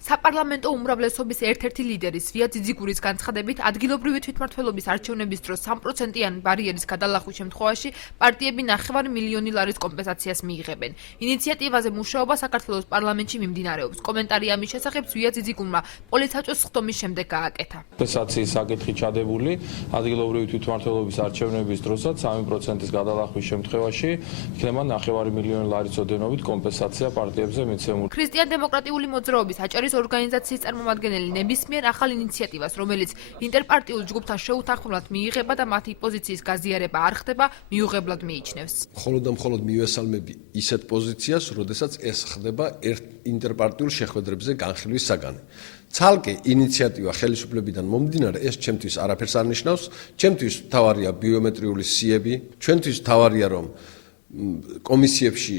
საპარლამენტო უმრავლესობის ერთ-ერთი ლიდერი სვია ძიძიგურის განცხადებით, ადგილობრივი თვითმმართველობის არჩევნების დროს 3%-იანი ბარიერის გადალახვის შემთხვევაში პარტიები 9 მილიონი ლარის კომპენსაციას მიიღებენ. ინიციატივაზე მუშაობა საქართველოს პარლამენტში მიმდინარეობს. კომენტარი ამის შესახებ სვია ძიძიგურმა პოლიცსაჭოს ხტომის შემდეგ გააკეთა. კომპენსაციის საკითხი ჩადებული ადგილობრივი თვითმმართველობის არჩევნების დროსაც 3%-ის გადალახვის შემთხვევაში იქნება 9 მილიონი ლარის ოდენობით კომპენსაცია პარტიებზე მიცემული. ქრისტიან-დემოკრატიული მოძრაობის აჭარის ორგანიზაციის წარმომადგენელი ნებისმიერ ახალ ინიციატივას, რომელიც ინტერპარტიულ ჯგუფთან შეუთანხმებლად მიიღება და მათი პოზიციის გაზიარება არ ხდება, მიუღებლად მიიჩნევს. მხოლოდ და მხოლოდ მივესალმები ისეთ პოზიციას, როდესაც ეს ხდება ინტერპარტიულ შეხვედრებზე განხილვის საგანი. ცალკე ინიციატივა ხელისუფლებიდან მომდინარე, ეს ჩემთვის არაფერს არ ნიშნავს. ჩემთვის მთავარია ბიომეტრიული სიები, ჩვენთვის მთავარია რომ კომისიებში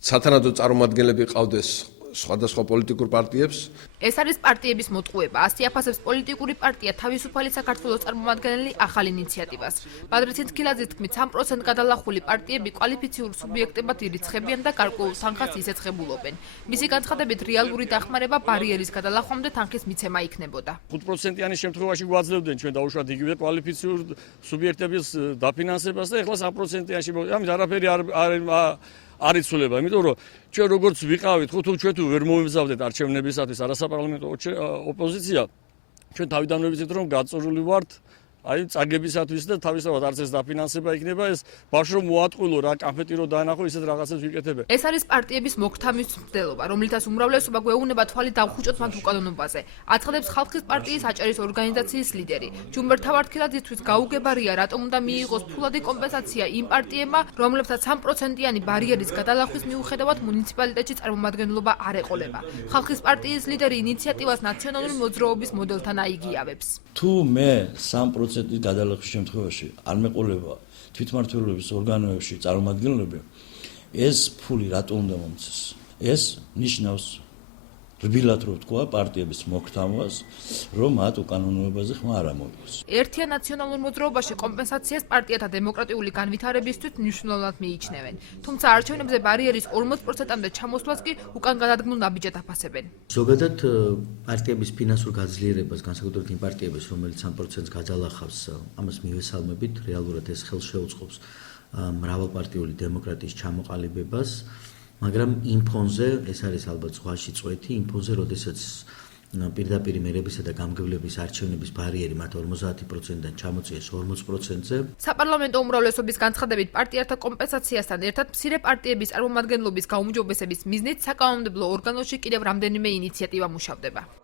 სათანადო წარმომადგენლები ყავდეს სხვადასხვა პოლიტიკურ პარტიებს. ეს არის პარტიების მოტყუება. ასე აფასებს პოლიტიკური პარტია თავისუფალი საქართველოს წარმომადგენელი ახალ ინიციატივას. ბადრი ცინცქილაძის თქმით, 3% გადალახული პარტიები კვალიფიციურ სუბიექტებად ირიცხებიან და გარკვეულ თანხას ისეცხებულობენ. მისი განცხადებით, რეალური დახმარება ბარიერის გადალახვამდე თანხის მიცემა იქნებოდა. 5%-იანი შემთხვევაში გვაძლევდნენ ჩვენ დაუშვათ იგივე კვალიფიციურ სუბიექტების დაფინანსებას და ეხლა 3%-იანში ამით არაფერი არ იცვლება, იმიტომ რომ ჩვენ როგორც ვიყავით, თუ ჩვენ თუ ვერ მომემზავდეთ არჩევნებისათვის არასაპარლამენტო ოპოზიცია, ჩვენ თავიდანვე ვიცით რომ გაწურული ვართ წაგებისათვის და თავისთავად არც ეს დაფინანსება იქნება, ეს ბავშვი რომ მოატყვილო რა კამფეტი რო დაანახო, ისეთ რაღაცებს ვიკეთებენ. ეს არის პარტიების მოქთამის მცდელობა, რომლითაც უმრავლესობა გვეუბნება თვალი დავხუჭოთ მათ უკანონობაზე. აცხადებს ხალხის პარტიის აჭარის ორგანიზაციის ლიდერი. ჯუმბერ თავარქილაძისთვის გაუგებარია, რატომ უნდა მიიღოს ფულადი კომპენსაცია იმ პარტიებმა, რომლებსაც 3%-იანი ბარიერის გადალახვის მიუხედავად მუნიციპალიტეტში წარმომადგენლობა არ ეყოლება. ხალხის პარტიის ლიდერი ინიციატივას ნაციონალური მოძრაობის მოდელთან აიგიავებს. თუ მე 3%-ის გადალახვის შემთხვევაში არ მეყოლება თვითმმართველობის ორგანოებში წარმომადგენლები, ეს ფული რატომ უნდა მომცეს? ეს ნიშნავს რბილად რო თქვა პარტიების მოქთამვას, რომ მათ უკანონოებაზე ხმა არ ამოიღოს. ერთიან ნაციონალურ მოძრაობაში კომპენსაციას პარტიათა დემოკრატიული განვითარებისთვის მნიშვნელოვნად მიიჩნევენ. თუმცა არჩევნებზე ბარიერის 40%-მდე ჩამოსვლას კი უკან გადადგმულ ნაბიჯად აფასებენ. ზოგადად პარტიების ფინანსურ გაძლიერებას, განსაკუთრებით იმ პარტიების, რომელიც 3%-ს გადალახავს, ამას მივესალმებით, რეალურად ეს ხელს შეუწყობს მრავალპარტიული დემოკრატიის ჩამოყალიბებას. მაგრამ იმ ფონზე, ეს არის ალბათ ზღვაში წვეთი, იმ ფონზე, როდესაც პირდაპირ მერებისა და გამგებლების არჩევნების ბარიერი მათ 50%-დან ჩამოწიეს 40%-ზე. საპარლამენტო უმრავლესობის განცხადებით, პარტიათა კომპენსაციასთან ერთად მცირე პარტიების წარმომადგენლობის გაუმჯობესების მიზნით საკანონმდებლო ორგანოში კიდევ რამდენიმე ინიციატივა მუშავდება.